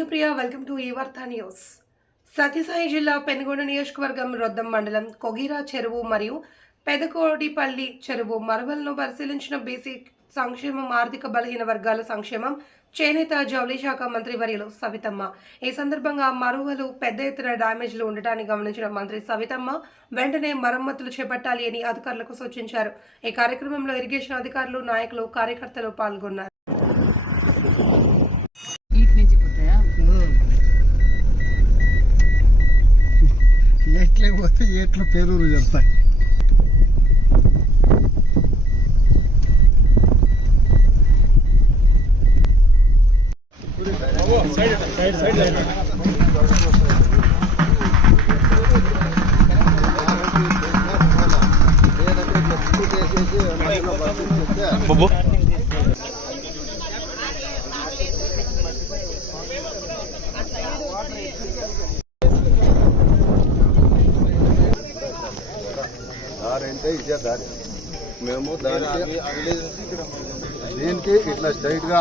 నేను Priya welcome to ఈ వార్తా న్యూస్. సత్యసాయి జిల్లా పెనుగొండ నియోజకవర్గం రొద్దం మండలం కొగిరా చెరువు మరియు పెదకోడిపల్లి చెరువు మరవలను పరిశీలించిన బీసీ సంక్షేమం ఆర్థిక బలహీన వర్గాల సంక్షేమం చేనేత జౌళి శాఖ మంత్రి వర్యులు సవితమ్మ. ఈ సందర్భంగా మరువలు పెద్ద ఎత్తున డ్యామేజ్లు ఉండటాన్ని గమనించిన మంత్రి సవితమ్మ వెంటనే మరమ్మతులు చేపట్టాలి అని అధికారులకు సూచించారు. ఈ కార్యక్రమంలో ఇరిగేషన్ అధికారులు నాయకులు కార్యకర్తలు పాల్గొన్నారు. ఏట్లే పోతే ఏట్లు పేరూరు చెప్తాయి దారి అంటే ఇదే దారి. మేము దానికి దీనికి ఇట్లా స్ట్రైట్గా